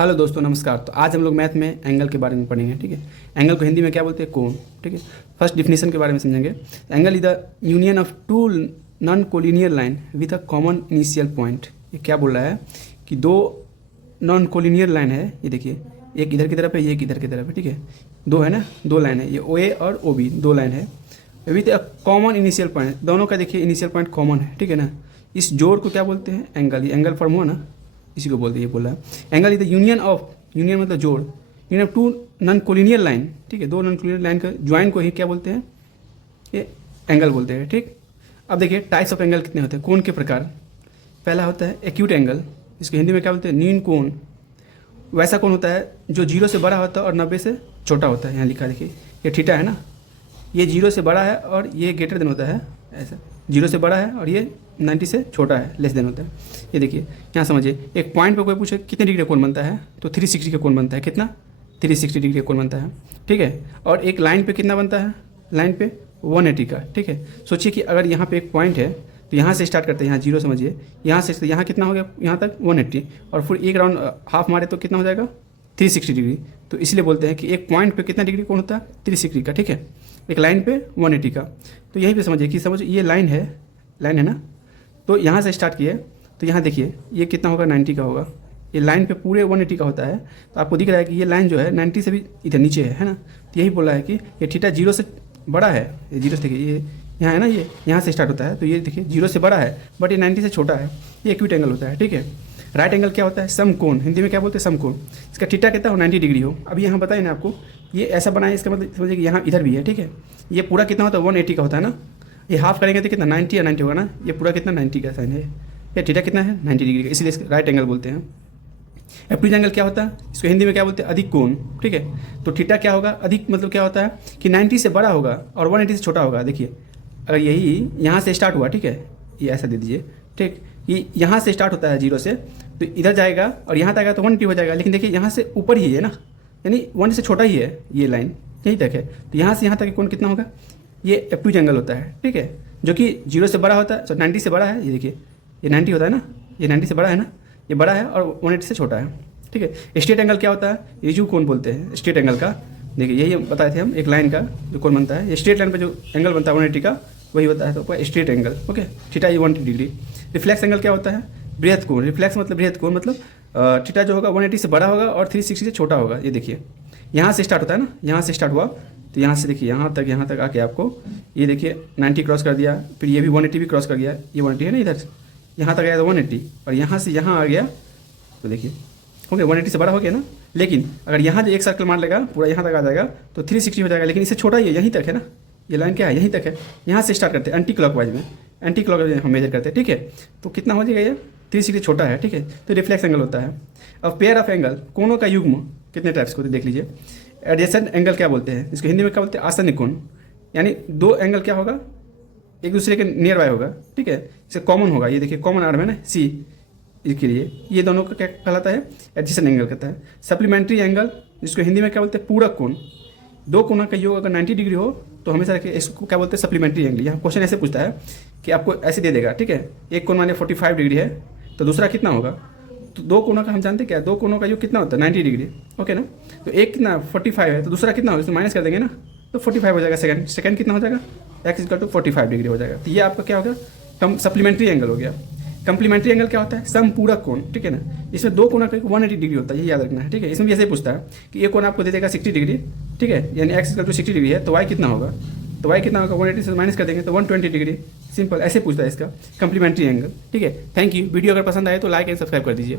Hello दोस्तों, नमस्कार। तो आज हम लोग मैथ में एंगल के बारे में पढ़ेंगे। ठीक है, एंगल को हिंदी में क्या बोलते हैं? कोण। ठीक है, फर्स्ट डिफिनेशन के बारे में समझेंगे। Angle is the union of two non collinear line with a common initial point. ये क्या बोल रहा है कि दो नॉन कोलिनियर लाइन है, ये देखिए, एक इधर की तरफ है, ये एक इधर की तरफ है। ठीक है, दो है ना, दो लाइन है, ये ओ ए और ओ बी, दो लाइन है with a common initial point. दोनों का देखिए इनिशियल पॉइंट कॉमन है। ठीक है ना, इस जोड़ को क्या बोलते हैं? एंगल। ये एंगल फॉर्म हुआ ना, इसी को बोलते हैं। ये बोला angle is the union of, union मतलब जोड़, union of two non collinear line. ठीक है, दो नॉन कोलिनियर लाइन का ज्वाइन को ही क्या बोलते हैं? ये एंगल बोलते हैं। ठीक, अब देखिए टाइप्स ऑफ एंगल कितने होते हैं, कोण के प्रकार। पहला होता है एक्यूट एंगल, इसको हिंदी में क्या बोलते हैं? न्यून कोण। वैसा कोण होता है जो 0 से बड़ा होता है और 90 से छोटा होता है। यहाँ लिखा देखिए, ये थीटा है ना, ये 0 से बड़ा है और ये ग्रेटर देन होता है, ऐसा 0 से बड़ा है और ये 90 से छोटा है, लेस देन होता है। ये देखिए, यहाँ समझिए, एक पॉइंट पे कोई पूछे कितने डिग्री का कोण बनता है, तो 360 का कोण बनता है। कितना? 360 डिग्री का कोण बनता है। ठीक है, और एक लाइन पे कितना बनता है? लाइन पे 180 का। ठीक है, सोचिए कि अगर यहाँ पे एक पॉइंट है तो यहाँ से स्टार्ट करते हैं, यहाँ 0 समझिए, यहाँ से यहाँ कितना हो गया, यहाँ तक 180, और फिर एक राउंड हाफ मारे तो कितना हो जाएगा? 360 डिग्री। तो इसलिए बोलते हैं कि एक पॉइंट पे कितना डिग्री कोण होता है? 360 का। ठीक है, एक लाइन पे 180 का। तो यहीं पे समझिए कि समझिए ये लाइन है ना, तो यहाँ से स्टार्ट किए तो यहाँ देखिए ये कितना होगा? 90 का होगा। ये लाइन पे पूरे 180 का होता है, तो आपको दिख रहा है कि ये लाइन जो है 90 से भी इधर नीचे है ना। तो यही बोला है कि ये थीटा 0 से बड़ा है। ये 0 से देखिए, ये यहाँ है ना, ये यहाँ से स्टार्ट होता है, तो ये देखिए 0 से बड़ा है बट ये 90 से छोटा है। ये एक्यूट एंगल होता है। ठीक है, राइट एंगल क्या होता है? समकोण। हिंदी में क्या बोलते हैं? समकोण। इसका थीटा कितना हो? 90 डिग्री हो। अभी यहाँ बताइए ना आपको, ये ऐसा बनाए, इसका मतलब समझिए कि यहाँ इधर भी है। ठीक है, ये पूरा कितना होता है? 180 का होता है ना। ये हाफ करेंगे तो कितना? 90 या 90 होगा ना। ये पूरा कितना? 90 का साइन है। ये थीटा कितना है? 90 डिग्री का, इसलिए राइट एंगल बोलते हैं। एक्यूट एंगल क्या होता है? इसको हिंदी में क्या बोलते हैं? अधिक कोण। ठीक है, तो थीटा क्या होगा? अधिक मतलब क्या होता है कि 90 से बड़ा होगा और 180 से छोटा होगा। देखिए, अगर यही यहाँ से स्टार्ट हुआ, ठीक है, ये ऐसा दे दीजिए। ठीक, ये यहाँ से स्टार्ट होता है 0 से, तो इधर जाएगा और यहाँ तक आएगा तो 180 हो जाएगा। लेकिन देखिए यहाँ से ऊपर ही है ना, यानी 1 से छोटा ही है, ये लाइन यहीं तक है। तो यहाँ से यहाँ तक कोण कितना होगा? ये एक्यूट एंगल होता है। ठीक है, जो कि 0 से बड़ा होता है, 90 से बड़ा है। ये देखिए, ये 90 होता है ना, ये 90 से बड़ा है ना, ये बड़ा है और 180 से छोटा है। ठीक है, स्ट्रेट एंगल क्या होता है? ये जो कोण बोलते हैं स्ट्रेट एंगल का। देखिए, यही बताए थे हम, एक लाइन का जो कोण बनता है, ये स्ट्रेट लाइन पर जो एंगल बनता है 180 का, वही होता है तो स्ट्रेट एंगल। ओके, थीटा ये 180 डिग्री। रिफ्लेक्स एंगल क्या होता है? बृहत कोण। रिफ्लेक्स मतलब बृहत कोण, मतलब थीटा जो होगा 180 से बड़ा होगा और 360 से छोटा होगा। ये देखिए, यहाँ से स्टार्ट होता है ना, यहाँ से स्टार्ट हुआ तो यहाँ से देखिए यहाँ तक आके आपको ये देखिए 90 क्रॉस कर दिया, फिर ये भी 180 भी क्रॉस कर गया। ये 180 है ना, इधर यहाँ तक आया तो 180, और यहाँ से यहाँ आ गया तो देखिए हो गया 180 से बड़ा हो गया ना। लेकिन अगर यहाँ जो एक सर्कल मार लेगा पूरा यहाँ तक आ जाएगा तो 360 हो जाएगा, लेकिन इससे छोटा ही है, यहीं तक है ना। ये लाइन क्या है? यहीं तक है। यहाँ से स्टार्ट करते हैं एंटी क्लॉकवाइज में, एंटी क्लॉकवाइज हम मेजर करते हैं। ठीक है, तो कितना हो जाएगा? ये 360 छोटा है। ठीक है, तो रिफ्लेक्स एंगल होता है। अब पेयर ऑफ एंगल, कोणों का युग्म कितने टाइप्स को देख लीजिए। एडजेसेंट एंगल क्या बोलते हैं? इसको हिंदी में क्या बोलते हैं? आसन्न कोण। यानी दो एंगल क्या होगा? एक दूसरे के नियर बाय होगा। ठीक है, इसे कॉमन होगा। ये देखिए कॉमन आर्म है ना, सी, इसके लिए ये दोनों का क्या कहलाता है? एडजेसेंट एंगल कहता है। सप्लीमेंट्री एंगल, जिसको हिंदी में क्या बोलते हैं? पूरक कोण। दो कोणों का योग अगर 90 डिग्री हो तो हमेशा रखिए इसको क्या बोलते हैं? Supplementary angle. यहाँ क्वेश्चन ऐसे पूछता है कि आपको ऐसे दे देगा। ठीक है, एक कोण माने 45 डिग्री है तो दूसरा कितना होगा? तो दो कोणों का हम जानते हैं क्या, दो कोणों का योग कितना होता है? 90 डिग्री। ओके ना, तो एक कितना 45 है तो दूसरा कितना होगा? इसमें माइनस कर देंगे ना, तो 45 हो जाएगा। सेकंड कितना हो जाएगा? x इक्वल टू 45 डिग्री हो जाएगा। तो ये आपका क्या होगा? कम सप्लीमेंट्री एंगल हो गया। कंप्लीमेंट्री एंगल क्या होता है? समपूरक कोण। ठीक है ना, इसमें दो कोणों का 180 डिग्री होता है, ये याद रखना है। ठीक है, इसमें भी ऐसे ही पूछता है कि एक कोण आपको दे देगा 60 डिग्री। ठीक है, यानी x इक्वल टू 60 डिग्री है तो y कितना होगा? तो y कितना होगा? 180 से माइनस कर देंगे तो 120 डिग्री। सिंपल ऐसे पूछता है इसका कंप्लीमेंट्री एंगल। ठीक है, थैंक यू। वीडियो अगर पसंद आए तो लाइक एंड सब्सक्राइब कर दीजिए।